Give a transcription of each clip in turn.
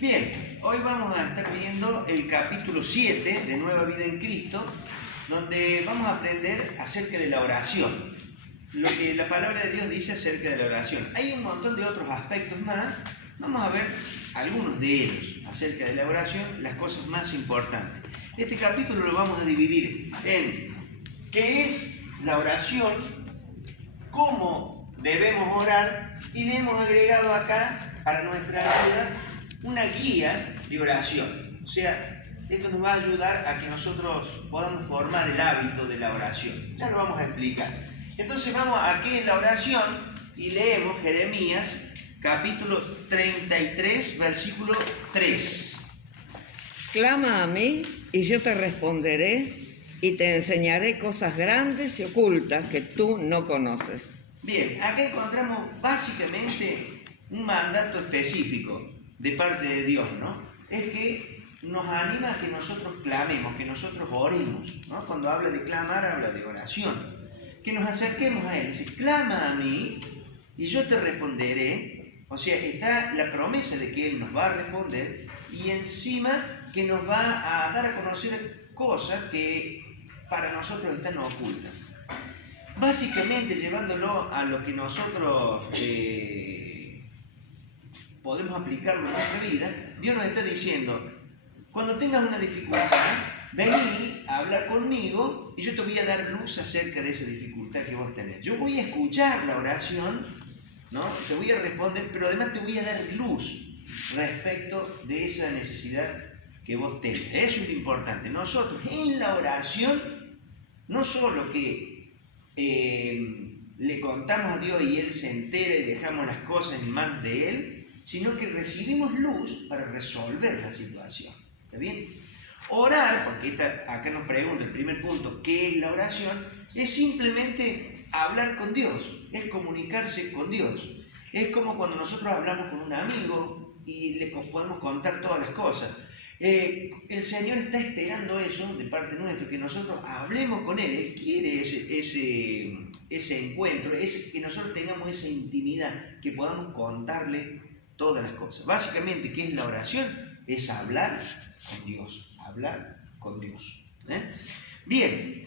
Bien, hoy vamos a estar viendo el capítulo 7 de Nueva Vida en Cristo, donde vamos a aprender acerca de la oración, lo que la palabra de Dios dice acerca de la oración. Hay un montón de otros aspectos más, vamos a ver algunos de ellos acerca de la oración, las cosas más importantes. Este capítulo lo vamos a dividir en qué es la oración, cómo debemos orar, y le hemos agregado acá para nuestra vida una guía de oración. O sea, esto nos va a ayudar a que nosotros podamos formar el hábito de la oración. Ya lo vamos a explicar. Entonces vamos a qué es la oración y leemos Jeremías capítulo 33, versículo 3. Clama a mí y yo te responderé y te enseñaré cosas grandes y ocultas que tú no conoces. Bien, acá encontramos básicamente un mandato específico de parte de Dios, ¿no? Es que nos anima a que nosotros clamemos, que nosotros oremos, ¿no? Cuando habla de clamar, habla de oración. Que nos acerquemos a Él. Dice, clama a mí y yo te responderé. O sea, está la promesa de que Él nos va a responder y encima que nos va a dar a conocer cosas que para nosotros están ocultas. Básicamente, llevándolo a lo que nosotros podemos aplicarlo en nuestra vida, Dios nos está diciendo, cuando tengas una dificultad, vení a hablar conmigo y yo te voy a dar luz acerca de esa dificultad que vos tenés. Yo voy a escuchar la oración, ¿no? Te voy a responder, pero además te voy a dar luz respecto de esa necesidad que vos tenés. Eso es lo importante. Nosotros en la oración, no solo que le contamos a Dios y Él se entera y dejamos las cosas en manos de Él, sino que recibimos luz para resolver la situación. ¿Está bien? Orar, porque acá nos pregunta el primer punto, ¿qué es la oración? Es simplemente hablar con Dios, es comunicarse con Dios. Es como cuando nosotros hablamos con un amigo y le podemos contar todas las cosas. El Señor está esperando eso de parte nuestra, que nosotros hablemos con Él. Él quiere ese encuentro, que nosotros tengamos esa intimidad, que podamos contarle todas las cosas. Básicamente, ¿qué es la oración? Es hablar con Dios, hablar con Dios. Bien,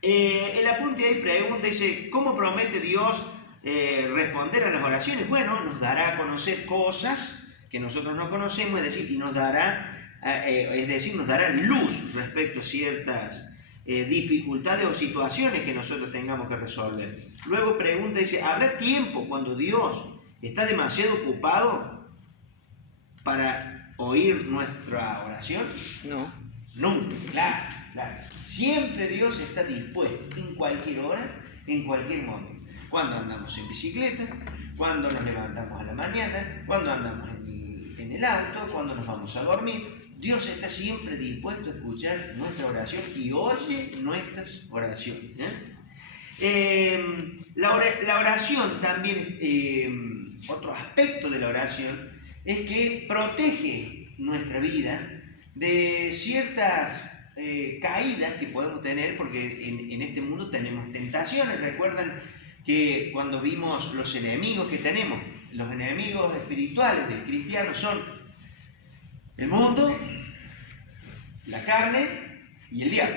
el apunte ahí pregunta, dice, ¿cómo promete Dios responder a las oraciones? Bueno, nos dará a conocer cosas que nosotros no conocemos, es decir, y nos dará luz respecto a ciertas dificultades o situaciones que nosotros tengamos que resolver. Luego pregunta, dice, ¿habrá tiempo cuando Dios está demasiado ocupado para oír nuestra oración? No. Nunca, claro. Siempre Dios está dispuesto, en cualquier hora, en cualquier momento. Cuando andamos en bicicleta, cuando nos levantamos a la mañana, cuando andamos en el auto, cuando nos vamos a dormir, Dios está siempre dispuesto a escuchar nuestra oración y oye nuestras oraciones. La oración también, otro aspecto de la oración, es que protege nuestra vida de ciertas caídas que podemos tener, porque en este mundo tenemos tentaciones. Recuerdan que cuando vimos los enemigos que tenemos, los enemigos espirituales del cristiano son el mundo, la carne y el diablo.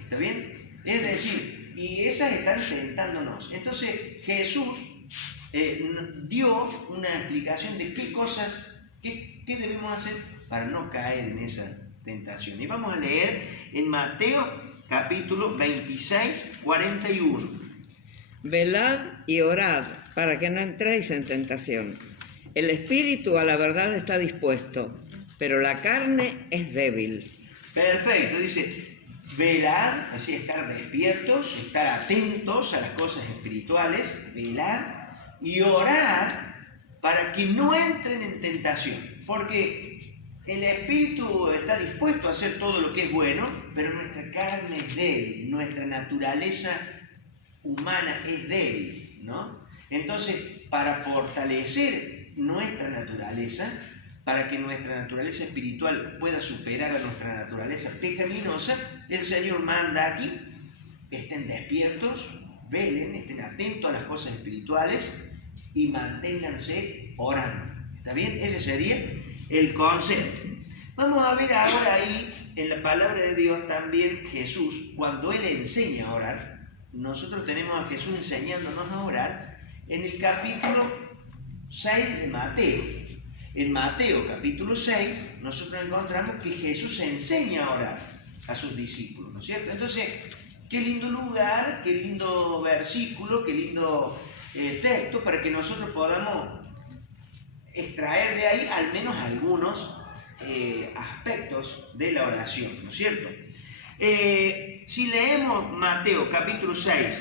¿Está bien? Es decir, y esas están tentándonos. Entonces Jesús dio una explicación de qué cosas, qué debemos hacer para no caer en esas tentaciones. Y vamos a leer en Mateo capítulo 26, 41. Velad y orad para que no entréis en tentación. El espíritu a la verdad está dispuesto, pero la carne es débil. Perfecto, dice, velar, así estar despiertos, estar atentos a las cosas espirituales, velar y orar para que no entren en tentación, porque el espíritu está dispuesto a hacer todo lo que es bueno, pero nuestra carne es débil, nuestra naturaleza humana es débil, ¿no? Entonces, para fortalecer nuestra naturaleza, para que nuestra naturaleza espiritual pueda superar a nuestra naturaleza pecaminosa, el Señor manda aquí, estén despiertos, velen, estén atentos a las cosas espirituales y manténganse orando. ¿Está bien? Ese sería el concepto. Vamos a ver ahora ahí en la palabra de Dios también Jesús, cuando Él enseña a orar. Nosotros tenemos a Jesús enseñándonos a orar en el capítulo 6 de Mateo. En Mateo capítulo 6 nosotros encontramos que Jesús enseña a orar a sus discípulos, ¿no es cierto? Entonces, qué lindo lugar, qué lindo versículo, qué lindo texto para que nosotros podamos extraer de ahí al menos algunos aspectos de la oración, ¿no es cierto? Si leemos Mateo capítulo 6,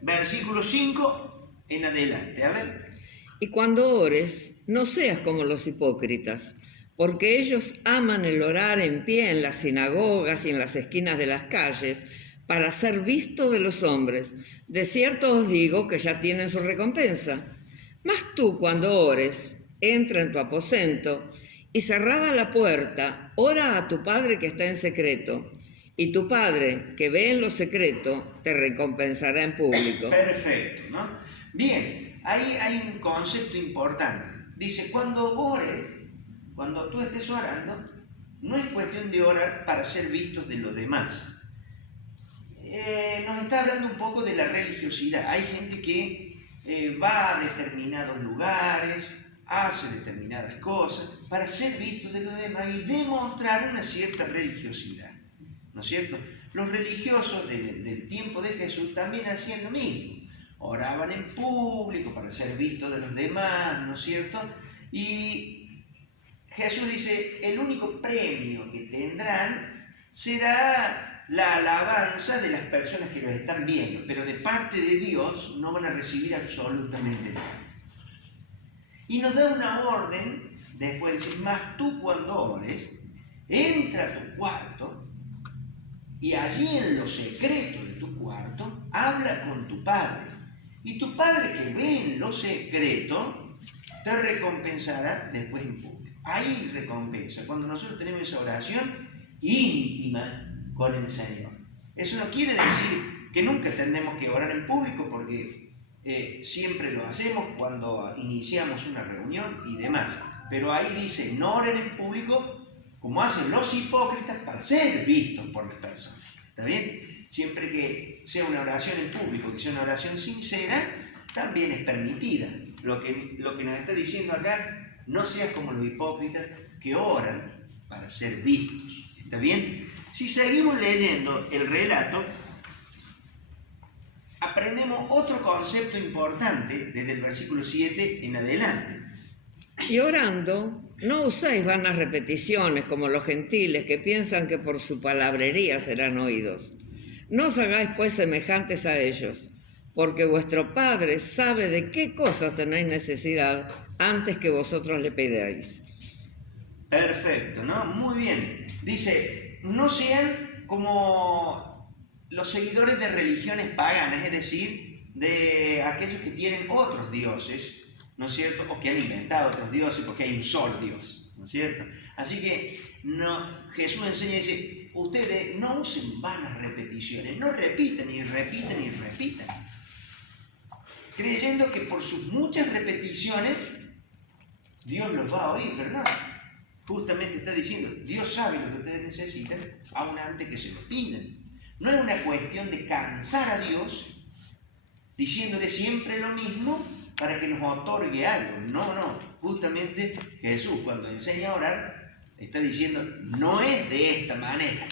versículo 5 en adelante, a ver. Y cuando ores, no seas como los hipócritas, porque ellos aman el orar en pie en las sinagogas y en las esquinas de las calles, para ser visto de los hombres. De cierto os digo que ya tienen su recompensa. Mas tú, cuando ores, entra en tu aposento y cerrada la puerta, ora a tu Padre que está en secreto, y tu Padre, que ve en lo secreto, te recompensará en público. Perfecto, ¿no? Bien, ahí hay un concepto importante. Dice, cuando ores, cuando tú estés orando, no es cuestión de orar para ser vistos de los demás. Nos está hablando un poco de la religiosidad. Hay gente que va a determinados lugares, hace determinadas cosas para ser visto de los demás y demostrar una cierta religiosidad, ¿no es cierto? Los religiosos del tiempo de Jesús también hacían lo mismo, oraban en público para ser vistos de los demás, ¿no es cierto? Y Jesús dice, el único premio que tendrán será la alabanza de las personas que los están viendo, pero de parte de Dios no van a recibir absolutamente nada. Y nos da una orden, después de decir, más tú cuando ores, entra a tu cuarto y allí en lo secreto de tu cuarto, habla con tu Padre. Y tu Padre que ve en lo secreto, te recompensará después en público. Hay recompensa cuando nosotros tenemos esa oración íntima con el Señor. Eso no quiere decir que nunca tenemos que orar en público porque siempre lo hacemos cuando iniciamos una reunión y demás. Pero ahí dice, no oren en público como hacen los hipócritas para ser vistos por las personas. ¿Está bien? Siempre que sea una oración en público, que sea una oración sincera, también es permitida. Lo que nos está diciendo acá, no seas como los hipócritas que oran para ser vistos. ¿Está bien? Si seguimos leyendo el relato, aprendemos otro concepto importante desde el versículo 7 en adelante. Y orando, no uséis vanas repeticiones como los gentiles que piensan que por su palabrería serán oídos. No os hagáis pues semejantes a ellos, porque vuestro Padre sabe de qué cosas tenéis necesidad antes que vosotros le pidáis. Perfecto, ¿no? Muy bien. Dice, no sean como los seguidores de religiones paganas, es decir, de aquellos que tienen otros dioses, ¿no es cierto? O que han inventado otros dioses porque hay un solo Dios, ¿no es cierto? Así que Jesús enseña y dice, ustedes no usen vanas repeticiones, no repitan y repitan y repitan, creyendo que por sus muchas repeticiones Dios los va a oír, pero no. Justamente está diciendo, Dios sabe lo que ustedes necesitan, aún antes que se lo pidan. No es una cuestión de cansar a Dios, diciéndole siempre lo mismo para que nos otorgue algo. No. Justamente Jesús, cuando enseña a orar, está diciendo, no es de esta manera,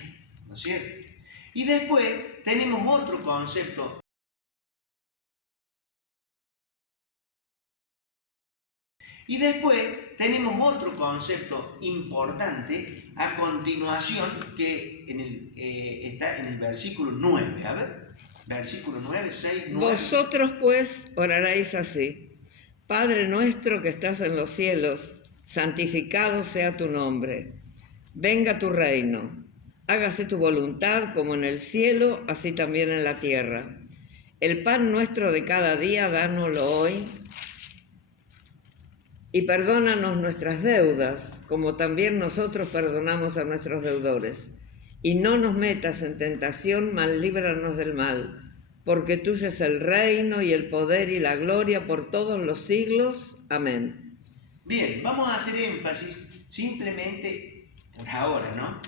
¿no es cierto? Y después tenemos otro concepto. Y después tenemos otro concepto importante a continuación que está en el versículo 9. A ver, versículo 9, 6, 9. Vosotros pues oraréis así. Padre nuestro que estás en los cielos, santificado sea tu nombre. Venga tu reino. Hágase tu voluntad como en el cielo, así también en la tierra. El pan nuestro de cada día, dánoslo hoy. Y perdónanos nuestras deudas, como también nosotros perdonamos a nuestros deudores. Y no nos metas en tentación, mas líbranos del mal, porque tuyo es el reino y el poder y la gloria por todos los siglos. Amén. Bien, vamos a hacer énfasis simplemente por ahora, ¿no?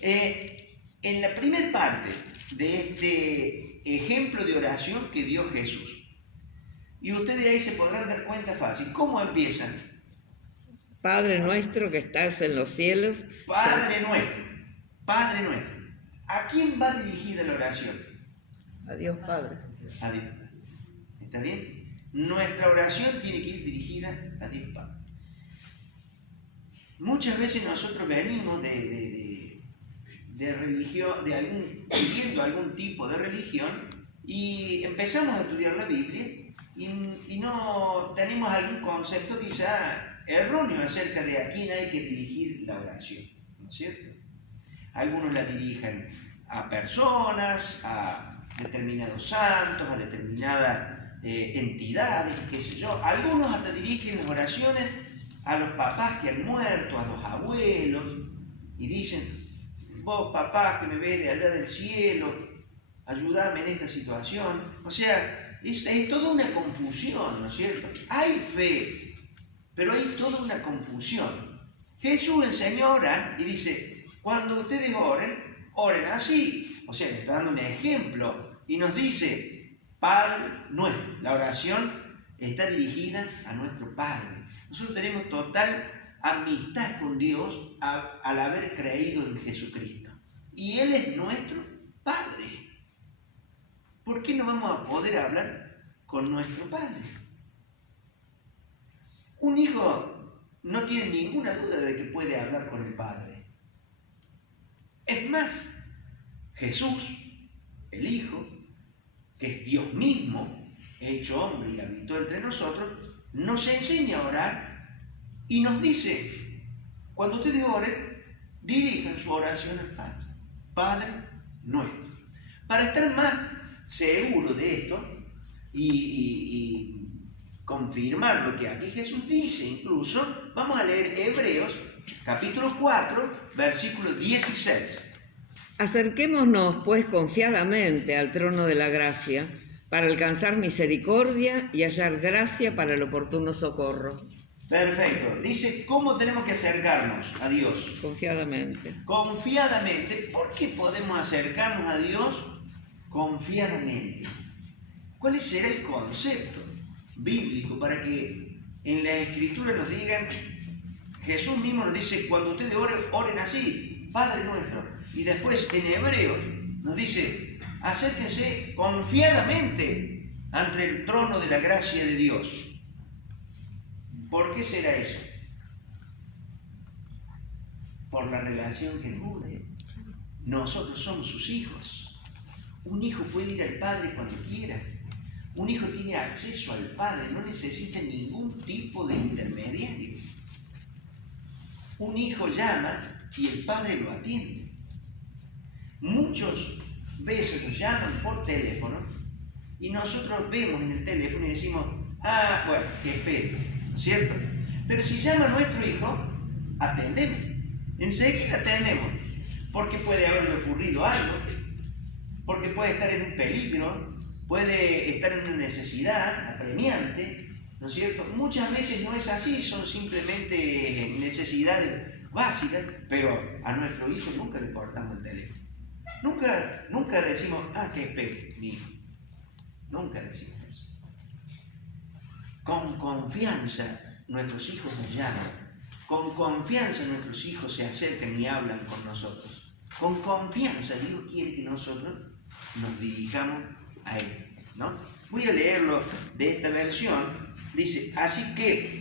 En la primera parte de este ejemplo de oración que dio Jesús. Y ustedes ahí se podrán dar cuenta fácil. ¿Cómo empiezan? Padre nuestro que estás en los cielos. Padre nuestro. Padre nuestro. ¿A quién va dirigida la oración? A Dios Padre. A Dios. ¿Está bien? Nuestra oración tiene que ir dirigida a Dios Padre. Muchas veces nosotros venimos de religión, viviendo algún tipo de religión, y empezamos a estudiar la Biblia y no tenemos algún concepto quizá erróneo acerca de a quién hay que dirigir la oración, ¿no es cierto? Algunos la dirigen a personas, a determinados santos, a determinadas entidades, qué sé yo. Algunos hasta dirigen las oraciones a los papás que han muerto, a los abuelos, y dicen: vos, papá, que me ves de allá del cielo, ayúdame en esta situación. O sea, es toda una confusión, ¿no es cierto? Hay fe, pero hay toda una confusión. Jesús enseñó a orar y dice: cuando ustedes oren, oren así. O sea, le está dando un ejemplo y nos dice: Padre nuestro. La oración está dirigida a nuestro Padre. Nosotros tenemos total amistad con Dios al haber creído en Jesucristo. Y Él es nuestro Padre. ¿Por qué no vamos a poder hablar con nuestro Padre? Un hijo no tiene ninguna duda de que puede hablar con el Padre. Es más, Jesús, el Hijo, que es Dios mismo, hecho hombre y habitó entre nosotros, nos enseña a orar y nos dice: cuando ustedes oren, dirijan su oración al Padre, Padre nuestro. Para estar más seguro de esto y confirmar lo que aquí Jesús dice, incluso, vamos a leer Hebreos, capítulo 4, versículo 16. Acerquémonos, pues, confiadamente al trono de la gracia, para alcanzar misericordia y hallar gracia para el oportuno socorro. Perfecto. Dice, ¿cómo tenemos que acercarnos a Dios? Confiadamente. Confiadamente. ¿Por qué podemos acercarnos a Dios confiadamente? ¿Cuál será el concepto bíblico para que en la Escritura nos digan? Jesús mismo nos dice: cuando ustedes oren, oren así, Padre nuestro. Y después en Hebreos nos dice: acérquense confiadamente ante el trono de la gracia de Dios. ¿Por qué será eso? Por la relación que nos une. Nosotros somos sus hijos. Un hijo puede ir al Padre cuando quiera. Un hijo tiene acceso al Padre, no necesita ningún tipo de intermediario. Un hijo llama y el Padre lo atiende. Muchas veces nos llaman por teléfono y nosotros vemos en el teléfono y decimos: ah, bueno, que espere, ¿no es cierto? Pero si llama nuestro hijo, atendemos. Enseguida atendemos, porque puede haberle ocurrido algo, porque puede estar en un peligro, puede estar en una necesidad apremiante, ¿no es cierto? Muchas veces no es así, son simplemente necesidades básicas, pero a nuestro hijo nunca le cortamos el teléfono. Nunca decimos: ah, que espere, mi hijo. Nunca decimos eso. Con confianza nuestros hijos nos llaman. Con confianza nuestros hijos se acercan y hablan con nosotros. Con confianza Dios quiere que nosotros nos dirijamos a Él, ¿no? Voy a leerlo de esta versión. Dice: así que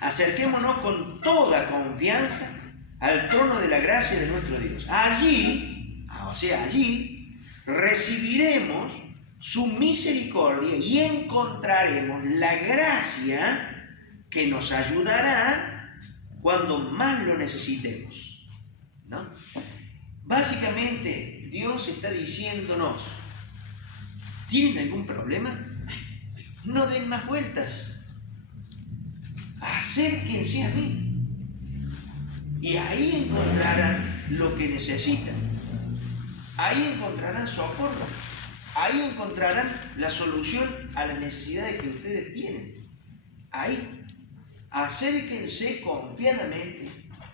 acerquémonos con toda confianza al trono de la gracia de nuestro Dios. Allí, o sea, allí recibiremos su misericordia y encontraremos la gracia que nos ayudará cuando más lo necesitemos, ¿no? Básicamente, Dios está diciéndonos: ¿tienen algún problema? No den más vueltas. Acérquense a mí. Y ahí encontrarán lo que necesitan. Ahí encontrarán socorro. Ahí encontrarán la solución a las necesidades que ustedes tienen. Ahí. acérquense confiadamente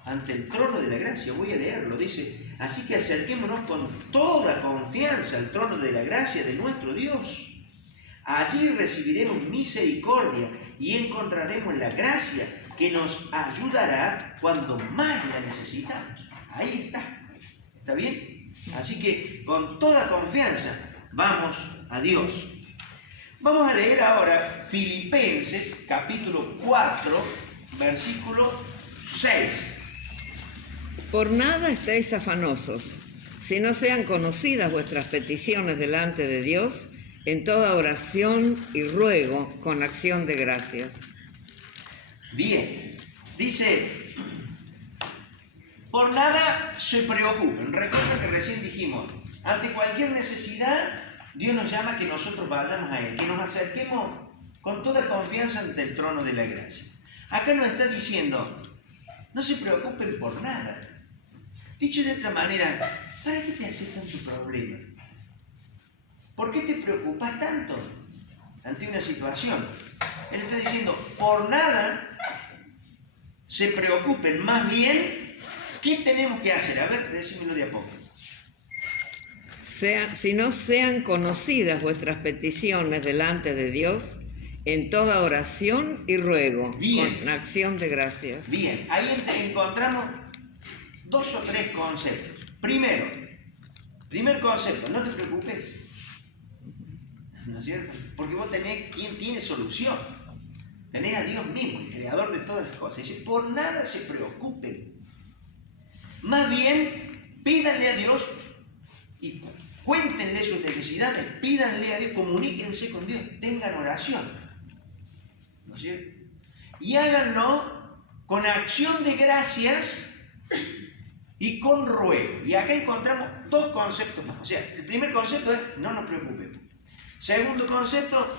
ante el trono de la gracia. Voy a leerlo, dice, así que acerquémonos con toda confianza al trono de la gracia de nuestro Dios. Allí recibiremos misericordia y encontraremos la gracia que nos ayudará cuando más la necesitamos. Ahí está. ¿Está bien? Así que con toda confianza vamos a Dios. Vamos a leer ahora Filipenses capítulo 4, versículo 6. Por nada estéis afanosos, si no sean conocidas vuestras peticiones delante de Dios, en toda oración y ruego con acción de gracias. Bien, dice, por nada se preocupen. Recuerden que recién dijimos, ante cualquier necesidad, Dios nos llama a que nosotros vayamos a Él, que nos acerquemos con toda confianza ante el trono de la gracia. Acá nos está diciendo, no se preocupen por nada. Dicho de otra manera, ¿para qué te haces tanto problema? ¿Por qué te preocupas tanto ante una situación? Él está diciendo, por nada se preocupen, más bien, ¿qué tenemos que hacer? A ver, decímelo de a poco. Si no sean conocidas vuestras peticiones delante de Dios, en toda oración y ruego, Bien. con acción de gracias. Bien, ahí encontramos 2 o 3 conceptos. Primer concepto, no te preocupes. ¿No es cierto? Porque vos tenés quien tiene solución. Tenés a Dios mismo, el creador de todas las cosas. Dice, por nada se preocupen. Más bien, pídanle a Dios y cuéntenle sus necesidades, pídanle a Dios, comuníquense con Dios, tengan oración. ¿No es cierto? Y háganlo con acción de gracias y con ruego. Y acá encontramos 2 conceptos más. O sea, el primer concepto es, no nos preocupemos. Segundo concepto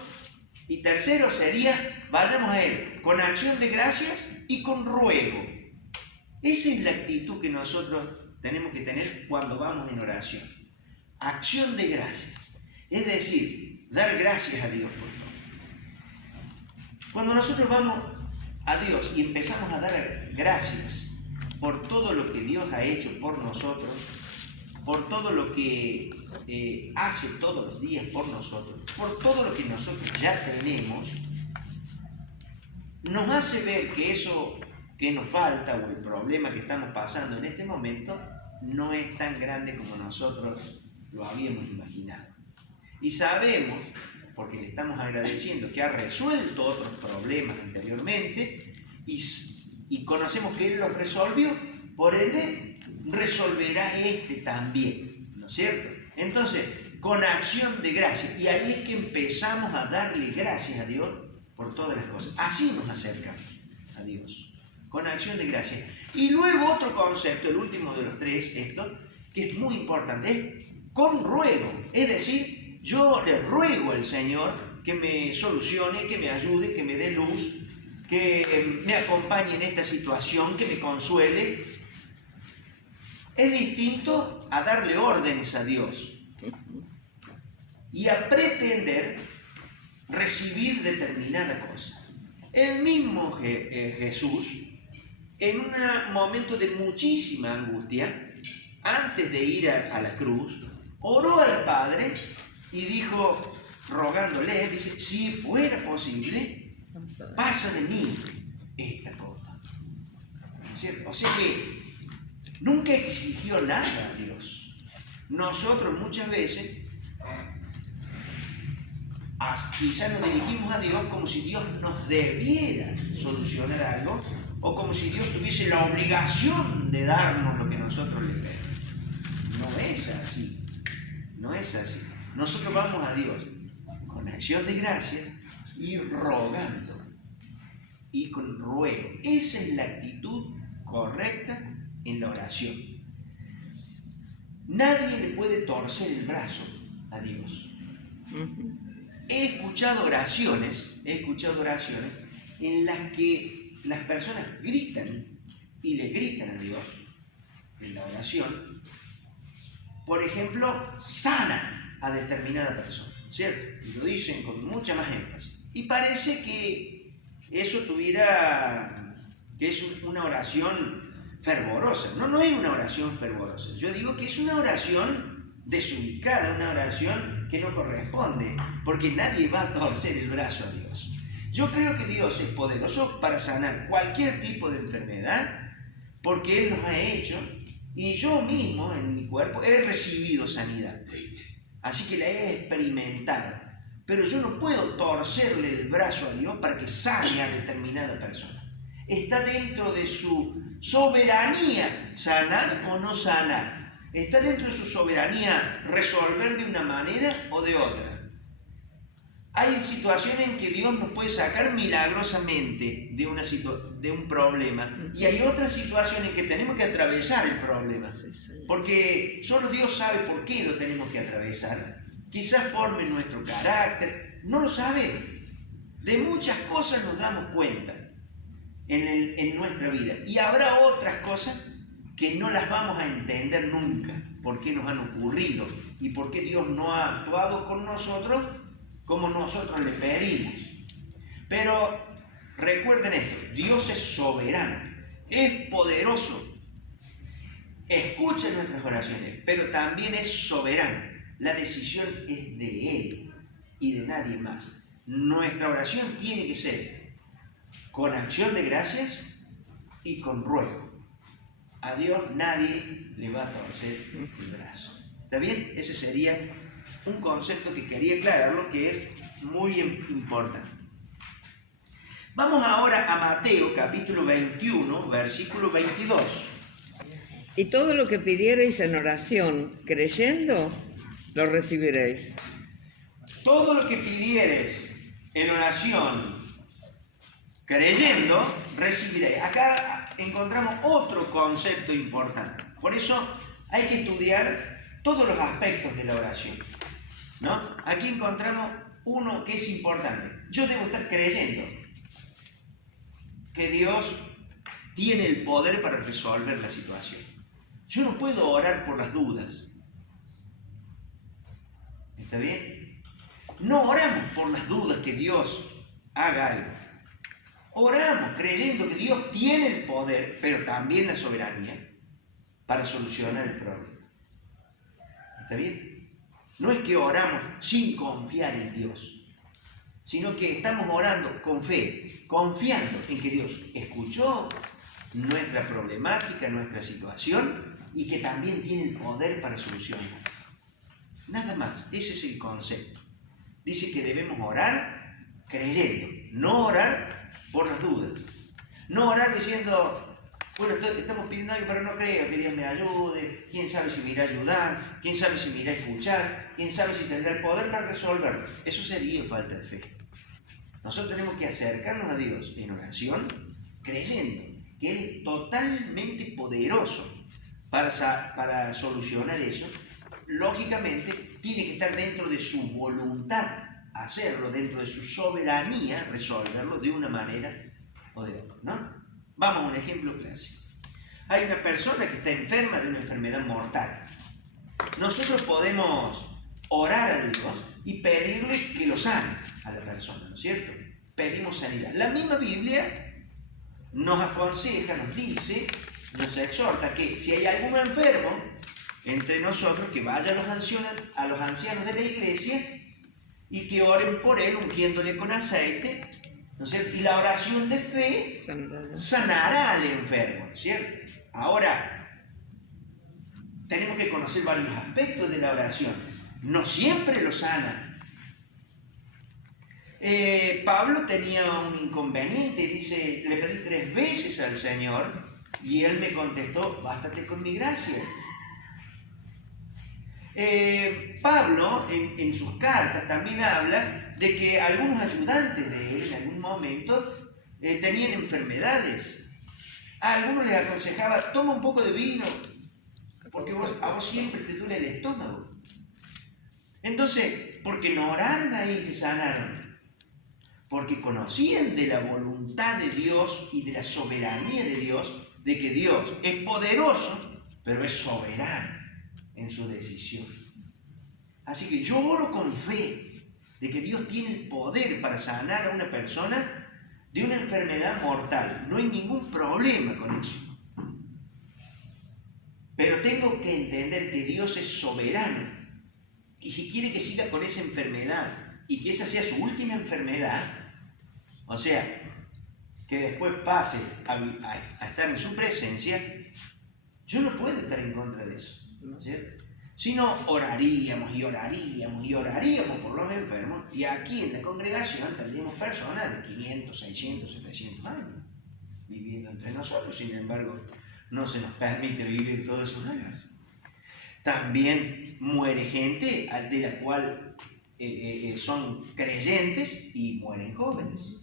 y tercero sería, vayamos a Él con acción de gracias y con ruego. Esa es la actitud que nosotros tenemos que tener cuando vamos en oración. Acción de gracias. Es decir, dar gracias a Dios por todo. Cuando nosotros vamos a Dios y empezamos a dar gracias por todo lo que Dios ha hecho por nosotros, por todo lo que hace todos los días por nosotros, por todo lo que nosotros ya tenemos, nos hace ver que eso que nos falta o el problema que estamos pasando en este momento no es tan grande como nosotros lo habíamos imaginado. Y sabemos, porque le estamos agradeciendo, que ha resuelto otros problemas anteriormente y conocemos que Él los resolvió, por ende resolverá este también, ¿no es cierto? Entonces, con acción de gracias, y ahí es que empezamos a darle gracias a Dios por todas las cosas. Así nos acercamos a Dios, con acción de gracias. Y luego otro concepto, el último de los 3, esto, que es muy importante, es con ruego. Es decir, yo le ruego al Señor que me solucione, que me ayude, que me dé luz, que me acompañe en esta situación, que me consuele. Es distinto a darle órdenes a Dios y a pretender recibir determinada cosa. El mismo Jesús, en un momento de muchísima angustia, antes de ir a la cruz, oró al Padre y dijo, rogándole, dice, si fuera posible, pasa de mí esta copa. ¿No es cierto? O sea que nunca exigió nada a Dios. Nosotros muchas veces quizás nos dirigimos a Dios como si Dios nos debiera solucionar algo o como si Dios tuviese la obligación de darnos lo que nosotros le pedimos. No es así. No es así. Nosotros vamos a Dios con acción de gracias y rogando y con ruego. Esa es la actitud correcta en la oración. Nadie le puede torcer el brazo a Dios. He escuchado oraciones en las que las personas gritan y le gritan a Dios en la oración. Por ejemplo, sana a determinada persona, ¿cierto? Y lo dicen con mucha más énfasis. Y parece que eso tuviera, que es una oración fervorosa. No es una oración fervorosa. Yo digo que es una oración desubicada, una oración que no corresponde, porque nadie va a torcer el brazo a Dios. Yo creo que Dios es poderoso para sanar cualquier tipo de enfermedad, porque Él nos ha hecho, y yo mismo en mi cuerpo he recibido sanidad. Así que la he experimentado. Pero yo no puedo torcerle el brazo a Dios para que sane a determinada persona. Está dentro de su soberanía sanar o no sanar. Está dentro de su soberanía resolver de una manera o de otra. Hay situaciones en que Dios nos puede sacar milagrosamente de un problema, y hay otras situaciones en que tenemos que atravesar el problema, porque solo Dios sabe por qué lo tenemos que atravesar. Quizás forme nuestro carácter, no lo sabemos. De muchas cosas nos damos cuenta en nuestra vida, y habrá otras cosas que no las vamos a entender nunca, por qué nos han ocurrido y por qué Dios no ha actuado con nosotros como nosotros le pedimos. Pero recuerden esto, Dios es soberano, es poderoso, escucha nuestras oraciones, pero también es soberano. La decisión es de Él y de nadie más. Nuestra oración tiene que ser con acción de gracias y con ruego. A Dios nadie le va a torcer el brazo. ¿Está bien? Ese sería un concepto que quería aclararlo, que es muy importante. Vamos ahora a Mateo capítulo 21, versículo 22. Y todo lo que pidiereis en oración, creyendo, lo recibiréis. Todo lo que pidieres en oración, creyendo, recibiréis. Acá encontramos otro concepto importante. Por eso hay que estudiar todos los aspectos de la oración, ¿no? Aquí encontramos uno que es importante. Yo debo estar creyendo que Dios tiene el poder para resolver la situación. Yo no puedo orar por las dudas. ¿Está bien? No oramos por las dudas que Dios haga algo. Oramos creyendo que Dios tiene el poder, pero también la soberanía, para solucionar el problema. ¿Está bien? No es que oramos sin confiar en Dios, sino que estamos orando con fe, confiando en que Dios escuchó nuestra problemática, nuestra situación, y que también tiene el poder para solucionarla. Nada más, ese es el concepto. Dice que debemos orar creyendo, no orar por las dudas. No orar diciendo, bueno, estamos pidiendo algo, pero no creo que Dios me ayude, quién sabe si me irá a ayudar, quién sabe si me irá a escuchar, quién sabe si tendrá el poder para resolverlo. Eso sería falta de fe. Nosotros tenemos que acercarnos a Dios en oración, creyendo que Él es totalmente poderoso para solucionar eso. Lógicamente, tiene que estar dentro de su voluntad hacerlo, dentro de su soberanía, resolverlo de una manera o de otra, ¿no? Vamos a un ejemplo clásico. Hay una persona que está enferma de una enfermedad mortal. Nosotros podemos orar a Dios y pedirle que lo sane a la persona, ¿no es cierto? Pedimos sanidad. La misma Biblia nos aconseja, nos dice, nos exhorta que si hay algún enfermo entre nosotros, que vaya a los ancianos de la iglesia y que oren por él ungiéndole con aceite, ¿no es cierto? Y la oración de fe sanará al enfermo, ¿no es cierto? Ahora, tenemos que conocer varios aspectos de la oración. No siempre lo sana. Pablo tenía un inconveniente, dice, le pedí 3 veces al Señor y Él me contestó, bástate con mi gracia. Pablo en sus cartas también habla de que algunos ayudantes de él en algún momento tenían enfermedades. A algunos les aconsejaba, toma un poco de vino, porque a vos siempre te duele el estómago. Entonces, porque no oraron ahí y se sanaron, porque conocían de la voluntad de Dios y de la soberanía de Dios, de que Dios es poderoso, pero es soberano en su decisión. Así que yo oro con fe de que Dios tiene el poder para sanar a una persona, de una enfermedad mortal. No hay ningún problema con eso. Pero tengo que entender que Dios es soberano. Y si quiere que siga con esa enfermedad y que esa sea su última enfermedad, o sea, que después pase a estar en su presencia, yo no puedo estar en contra de eso, ¿cierto? Si no, oraríamos y oraríamos y oraríamos por los enfermos, y aquí en la congregación tendríamos personas de 500, 600, 700 años viviendo entre nosotros. Sin embargo, no se nos permite vivir todos esos años. También muere gente de la cual son creyentes y mueren jóvenes.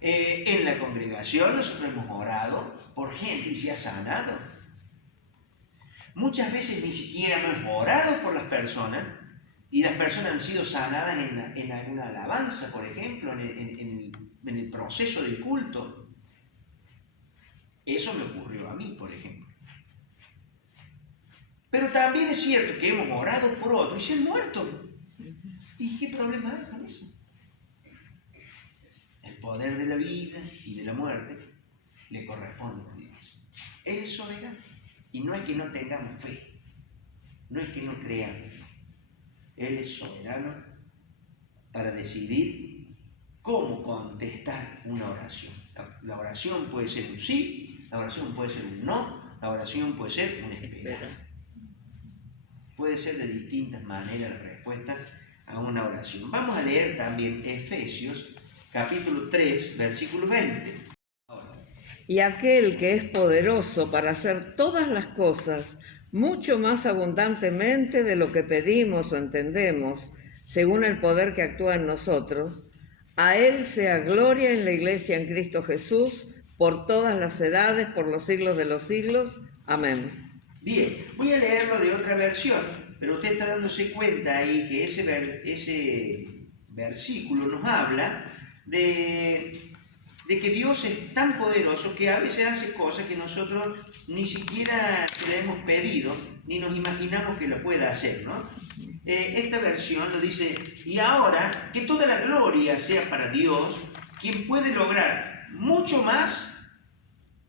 En la congregación nosotros hemos orado por gente y se ha sanado. Muchas veces ni siquiera no hemos orado por las personas y las personas han sido sanadas en alguna alabanza, por ejemplo, en el proceso del culto. Eso me ocurrió a mí, por ejemplo. Pero también es cierto que hemos orado por otros y se han muerto. ¿Y qué problema hay con eso? El poder de la vida y de la muerte le corresponde a Dios. Él es soberano. Y no es que no tengamos fe, no es que no creamos. Él es soberano para decidir cómo contestar una oración. La oración puede ser un sí, la oración puede ser un no, la oración puede ser un esperar. Puede ser de distintas maneras la respuesta a una oración. Vamos a leer también Efesios, capítulo 3, versículo 20. Y aquel que es poderoso para hacer todas las cosas mucho más abundantemente de lo que pedimos o entendemos, según el poder que actúa en nosotros, a Él sea gloria en la Iglesia en Cristo Jesús, por todas las edades, por los siglos de los siglos. Amén. Bien, voy a leerlo de otra versión, pero usted está dándose cuenta ahí que ese versículo nos habla de que Dios es tan poderoso que a veces hace cosas que nosotros ni siquiera le hemos pedido, ni nos imaginamos que lo pueda hacer, ¿no? Esta versión lo dice: y ahora que toda la gloria sea para Dios, quien puede lograr mucho más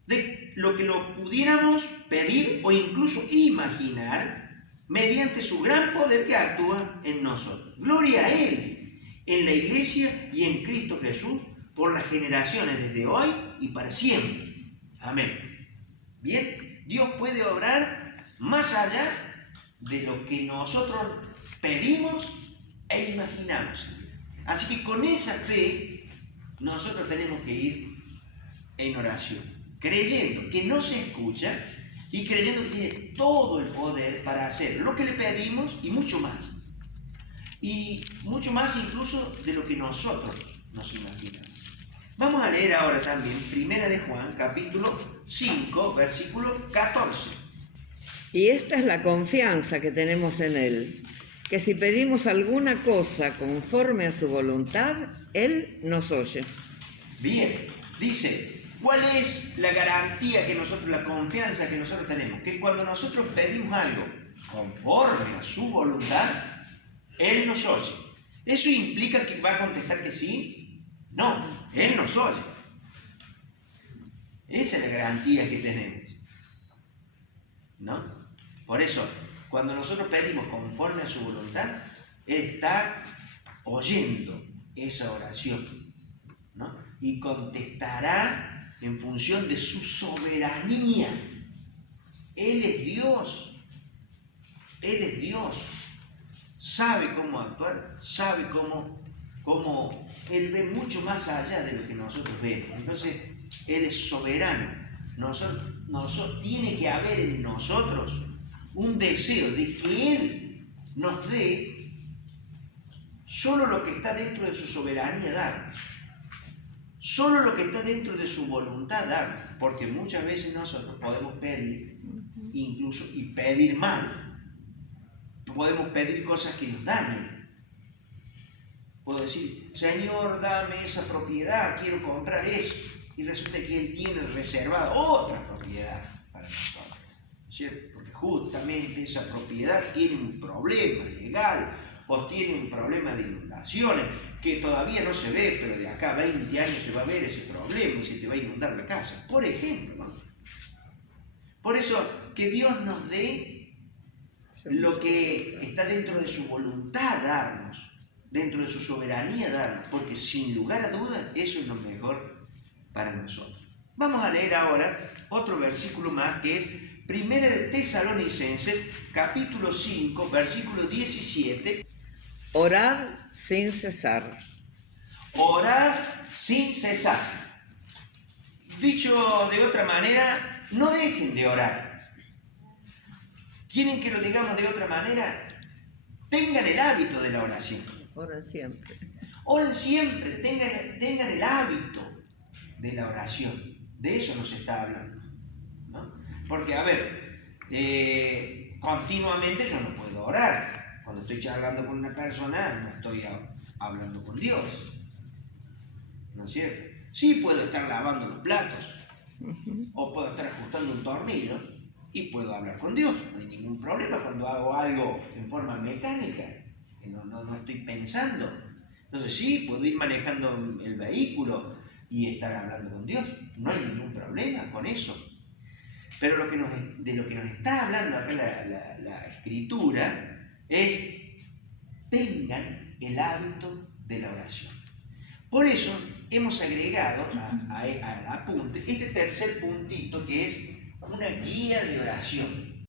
de lo que lo pudiéramos pedir o incluso imaginar, mediante su gran poder que actúa en nosotros. Gloria a Él, en la Iglesia y en Cristo Jesús, por las generaciones desde hoy y para siempre. Amén. Bien, Dios puede obrar más allá de lo que nosotros pedimos e imaginamos. Así que con esa fe nosotros tenemos que ir en oración, creyendo que no se escucha y creyendo que tiene todo el poder para hacer lo que le pedimos y mucho más. Y mucho más incluso de lo que nosotros nos imaginamos. Vamos a leer ahora también Primera de Juan, capítulo 5, versículo 14. Y esta es la confianza que tenemos en Él, que si pedimos alguna cosa conforme a su voluntad, Él nos oye. Bien, dice, ¿cuál es la garantía que nosotros, la confianza que nosotros tenemos? Que cuando nosotros pedimos algo conforme a su voluntad, Él nos oye. ¿Eso implica que va a contestar que sí? No, Él nos oye. Esa es la garantía que tenemos, ¿no? Por eso, cuando nosotros pedimos conforme a su voluntad, Él está oyendo esa oración, ¿no? Y contestará en función de su soberanía. Él es Dios. Él es Dios. Sabe cómo actuar, sabe cómo Él ve mucho más allá de lo que nosotros vemos. Entonces, Él es soberano. Nosotros tiene que haber en nosotros un deseo de que Él nos dé solo lo que está dentro de su soberanía darnos. Solo lo que está dentro de su voluntad darnos. Porque muchas veces nosotros podemos pedir incluso y pedir mal. Podemos pedir cosas que nos dañen. Puedo decir, Señor, dame esa propiedad, quiero comprar eso. Y resulta que Él tiene reservada otra propiedad para nosotros, ¿cierto? Porque justamente esa propiedad tiene un problema legal o tiene un problema de inundaciones, que todavía no se ve, pero de acá a 20 años se va a ver ese problema y se te va a inundar la casa, por ejemplo, ¿no? Por eso, que Dios nos dé lo que está dentro de su voluntad darnos, dentro de su soberanía darnos, porque sin lugar a dudas eso es lo mejor para nosotros. Vamos a leer ahora otro versículo más, que es 1 de Tesalonicenses, capítulo 5, versículo 17. Orad sin cesar. Orad sin cesar. Dicho de otra manera, no dejen de orar. ¿Quieren que lo digamos de otra manera? Tengan el hábito de la oración. Oran siempre. Oren siempre, tengan el hábito de la oración. De eso nos está hablando, ¿no? Porque, a ver, continuamente yo no puedo orar. Cuando estoy charlando con una persona, no estoy hablando con Dios. ¿No es cierto? Sí puedo estar lavando los platos, o puedo estar ajustando un tornillo, y puedo hablar con Dios. No hay ningún problema cuando hago algo en forma mecánica, que no estoy pensando. Entonces sí, puedo ir manejando el vehículo y estar hablando con Dios. No hay ningún problema con eso. Pero de lo que nos está hablando acá la Escritura es: tengan el hábito de la oración. Por eso hemos agregado al apunte este tercer puntito, que es una guía de oración.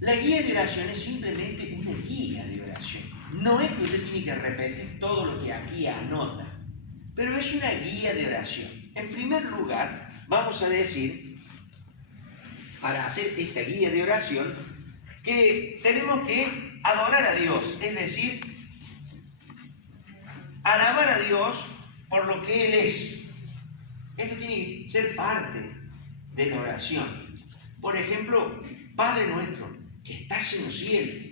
La guía de oración es simplemente una guía de oración. No es que usted tiene que repetir todo lo que aquí anota, pero es una guía de oración. En primer lugar, vamos a decir, para hacer esta guía de oración, que tenemos que adorar a Dios, es decir, alabar a Dios por lo que Él es. Esto tiene que ser parte de la oración. Por ejemplo, Padre nuestro, que estás en los cielos,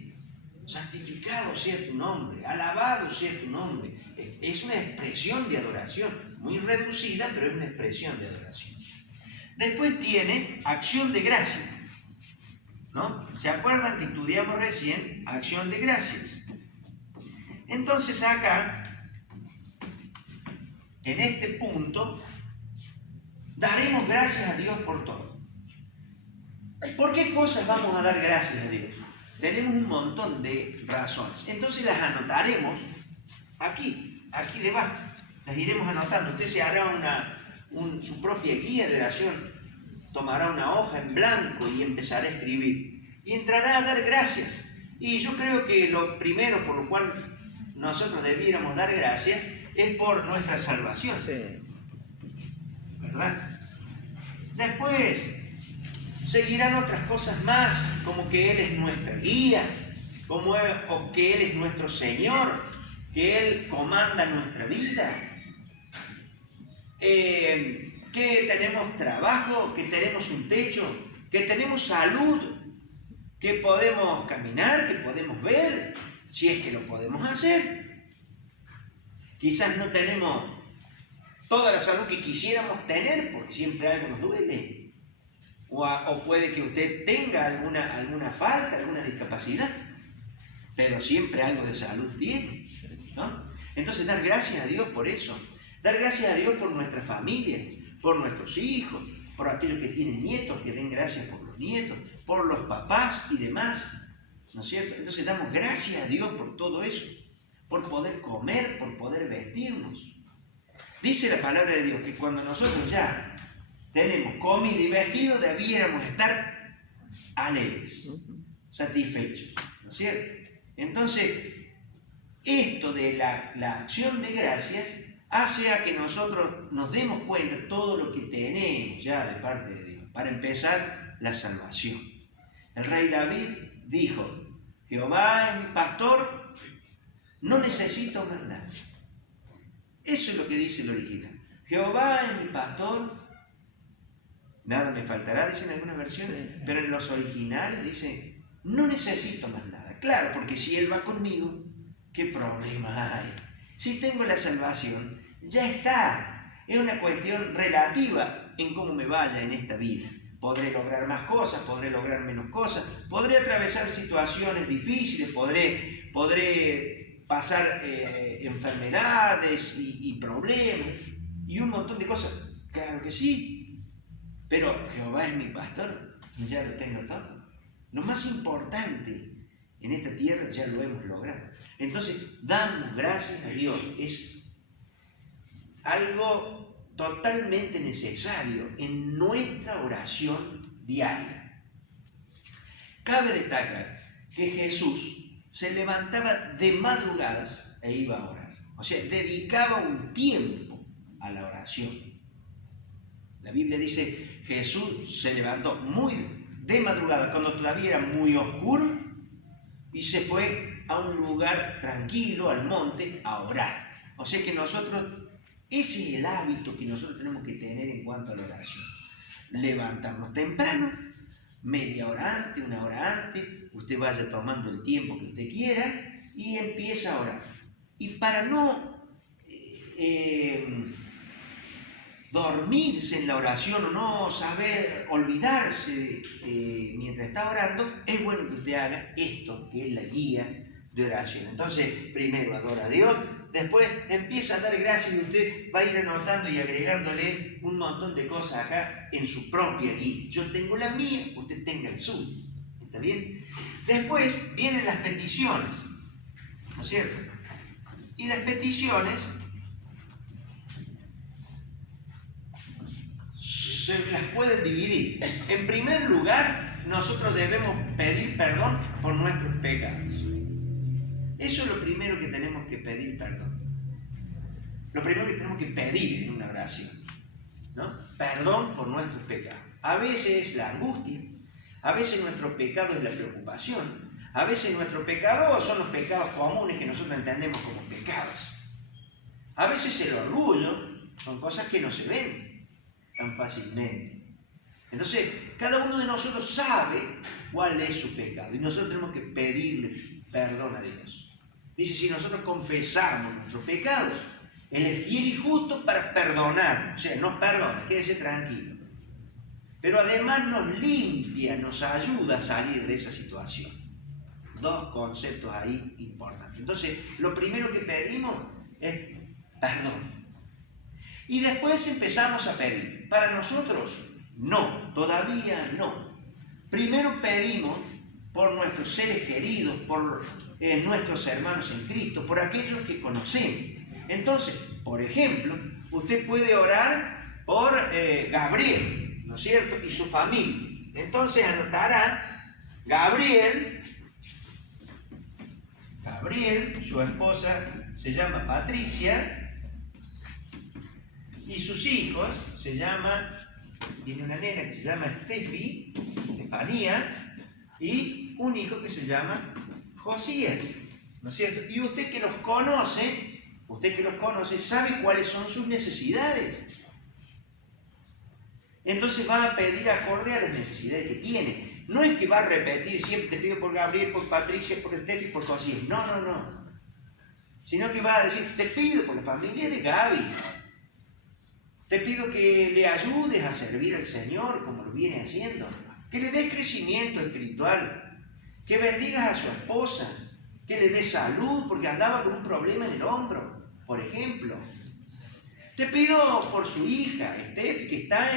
santificado sea tu nombre, alabado sea tu nombre. Es una expresión de adoración, muy reducida, pero es una expresión de adoración. Después tiene acción de gracias, ¿no? ¿Se acuerdan que estudiamos recién acción de gracias? Entonces acá, en este punto, daremos gracias a Dios por todo. ¿Por qué cosas vamos a dar gracias a Dios? Tenemos un montón de razones. Entonces las anotaremos aquí debajo. Las iremos anotando. Usted se hará su propia guía de oración. Tomará una hoja en blanco y empezará a escribir. Y entrará a dar gracias. Y yo creo que lo primero por lo cual nosotros debiéramos dar gracias es por nuestra salvación. Sí. ¿Verdad? Después seguirán otras cosas más, como que Él es nuestra guía, o que Él es nuestro Señor, que Él comanda nuestra vida, que tenemos trabajo, que tenemos un techo, que tenemos salud, que podemos caminar, que podemos ver, si es que lo podemos hacer. Quizás no tenemos toda la salud que quisiéramos tener, porque siempre algo nos duele. O puede que usted tenga alguna falta, alguna discapacidad, pero siempre algo de salud tiene, ¿no? Entonces, dar gracias a Dios por eso. Dar gracias a Dios por nuestra familia, por nuestros hijos, por aquellos que tienen nietos, que den gracias por los nietos, por los papás y demás, ¿no es cierto? Entonces, damos gracias a Dios por todo eso, por poder comer, por poder vestirnos. Dice la palabra de Dios que cuando nosotros ya tenemos comida y vestido, debiéramos estar alegres, satisfechos, ¿no es cierto? Entonces, esto de la acción de gracias hace a que nosotros nos demos cuenta de todo lo que tenemos ya de parte de Dios. Para empezar, la salvación. El rey David dijo: Jehová es mi pastor, no necesito más nada. Eso es lo que dice el original. Jehová es mi pastor, nada me faltará, dicen algunas versiones, sí. Pero en los originales dice: no necesito más nada. Claro, porque si Él va conmigo, ¿qué problema hay? Si tengo la salvación, ya está. Es una cuestión relativa en cómo me vaya en esta vida. podré lograr más cosas, podré lograr menos cosas, podré atravesar situaciones difíciles, podré pasar enfermedades y problemas y un montón de cosas. Claro que sí, pero Jehová es mi pastor, ya lo tengo todo. Lo más importante en esta tierra ya lo hemos logrado. Entonces, damos gracias a Dios. Es algo totalmente necesario en nuestra oración diaria. Cabe destacar que Jesús se levantaba de madrugadas e iba a orar. O sea, dedicaba un tiempo a la oración. La Biblia dice, Jesús se levantó muy de madrugada, cuando todavía era muy oscuro, y se fue a un lugar tranquilo, al monte, a orar. O sea que nosotros, ese es el hábito que nosotros tenemos que tener en cuanto a la oración. Levantarnos temprano, media hora antes, una hora antes, usted vaya tomando el tiempo que usted quiera y empieza a orar. Y para no dormirse en la oración o no saber olvidarse mientras está orando, es bueno que usted haga esto, que es la guía de oración. Entonces, primero adora a Dios, después empieza a dar gracias y usted va a ir anotando y agregándole un montón de cosas acá en su propia guía. Yo tengo la mía, usted tenga el suyo. ¿Está bien? Después vienen las peticiones, ¿no es cierto? Y las peticiones se las pueden dividir. En primer lugar, nosotros debemos pedir perdón por nuestros pecados. Eso es lo primero que tenemos que pedir perdón. Lo primero que tenemos que pedir en una oración, ¿no? Perdón por nuestros pecados. A veces es la angustia, a veces nuestro pecado es la preocupación, a veces nuestros pecados son los pecados comunes que nosotros entendemos como pecados. A veces el orgullo son cosas que no se ven tan fácilmente. Entonces, cada uno de nosotros sabe cuál es su pecado y nosotros tenemos que pedirle perdón a Dios. Dice, si nosotros confesamos nuestros pecados, Él es fiel y justo para perdonarnos. O sea, nos perdona, quédese tranquilo. Pero además nos limpia, nos ayuda a salir de esa situación. Dos conceptos ahí importantes. Entonces, lo primero que pedimos es perdón. Y después empezamos a pedir. Para nosotros, no, todavía no. Primero pedimos por nuestros seres queridos, por nuestros hermanos en Cristo, por aquellos que conocemos. Entonces, por ejemplo, usted puede orar por Gabriel, ¿no es cierto? Y su familia. Entonces anotará Gabriel, su esposa se llama Patricia, y sus hijos tiene una nena que se llama Estefanía, y un hijo que se llama Josías, ¿no es cierto? Y usted que los conoce, sabe cuáles son sus necesidades. Entonces va a pedir acorde a las necesidades que tiene. No es que va a repetir siempre, te pido por Gabriel, por Patricia, por Estefi, por Josías. No. Sino que va a decir, te pido por la familia de Gaby. Te pido que le ayudes a servir al Señor como lo viene haciendo. Que le des crecimiento espiritual. Que bendigas a su esposa. Que le des salud porque andaba con un problema en el hombro, por ejemplo. Te pido por su hija, Estefi, que está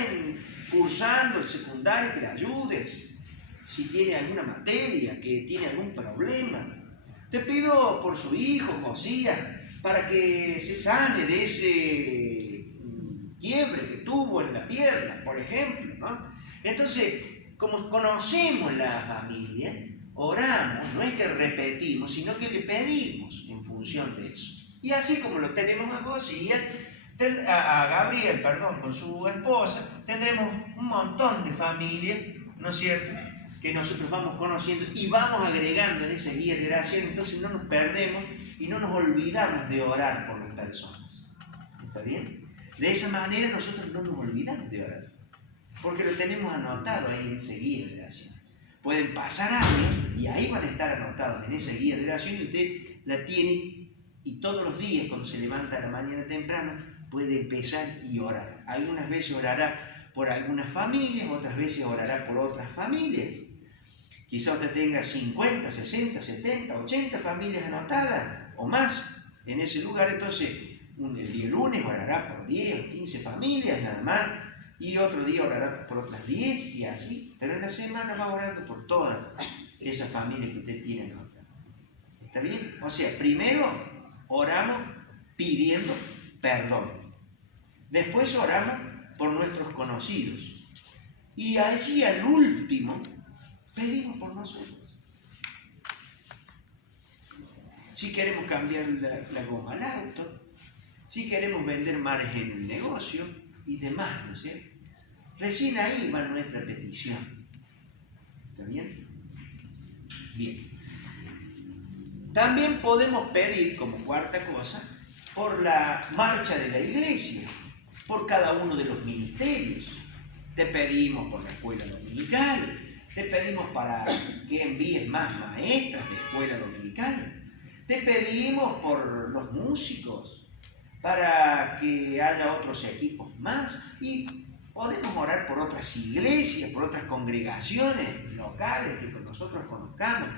cursando el secundario, que le ayudes. Si tiene alguna materia, que tiene algún problema. Te pido por su hijo, Josías, para que se sane de ese quiebre que tuvo en la pierna, por ejemplo, ¿no? Entonces, como conocemos la familia, oramos, no es que repetimos, sino que le pedimos en función de eso. Y así como lo tenemos a Josías, a Gabriel, con su esposa, tendremos un montón de familias, ¿no es cierto?, que nosotros vamos conociendo y vamos agregando en esa guía de oración, entonces no nos perdemos y no nos olvidamos de orar por las personas. ¿Está bien? De esa manera nosotros no nos olvidamos de orar, porque lo tenemos anotado ahí en esa guía de oración. Pueden pasar años y ahí van a estar anotados en esa guía de oración y usted la tiene y todos los días cuando se levanta a la mañana temprano puede empezar y orar. Algunas veces orará por algunas familias, otras veces orará por otras familias. Quizá usted tenga 50, 60, 70, 80 familias anotadas o más en ese lugar, entonces el día lunes orará por 10 o 15 familias nada más, y otro día orará por otras 10 y así, pero en la semana va orando por todas esas familias que usted tiene anotadas. ¿Está bien? O sea, primero oramos pidiendo perdón, después oramos por nuestros conocidos, y allí al último pedimos por nosotros. Si queremos cambiar la goma al auto, si queremos vender mares en el negocio y demás, ¿no es cierto? Recién ahí va nuestra petición. ¿Está bien? Bien. También podemos pedir, como cuarta cosa, por la marcha de la iglesia, por cada uno de los ministerios. Te pedimos por la escuela dominical, te pedimos para que envíes más maestras de escuela dominical, te pedimos por los músicos, para que haya otros equipos más, y podemos orar por otras iglesias, por otras congregaciones locales que nosotros conozcamos,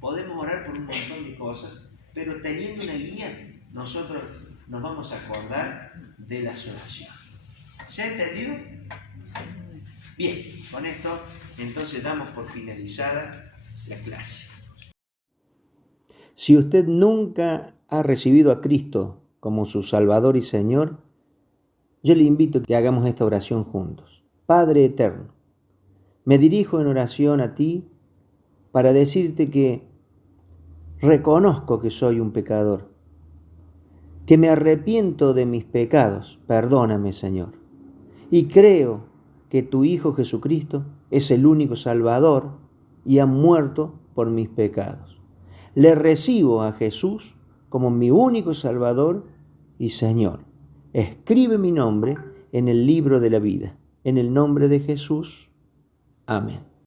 podemos orar por un montón de cosas, pero teniendo una guía, nosotros nos vamos a acordar de las oraciones. ¿Se ha entendido? Bien, con esto entonces damos por finalizada la clase. Si usted nunca ha recibido a Cristo como su Salvador y Señor, yo le invito a que hagamos esta oración juntos. Padre eterno, me dirijo en oración a ti para decirte que reconozco que soy un pecador, que me arrepiento de mis pecados, perdóname, Señor, y creo que tu Hijo Jesucristo es el único Salvador y ha muerto por mis pecados. Le recibo a Jesús como mi único Salvador y Señor. Escribe mi nombre en el libro de la vida. En el nombre de Jesús. Amén.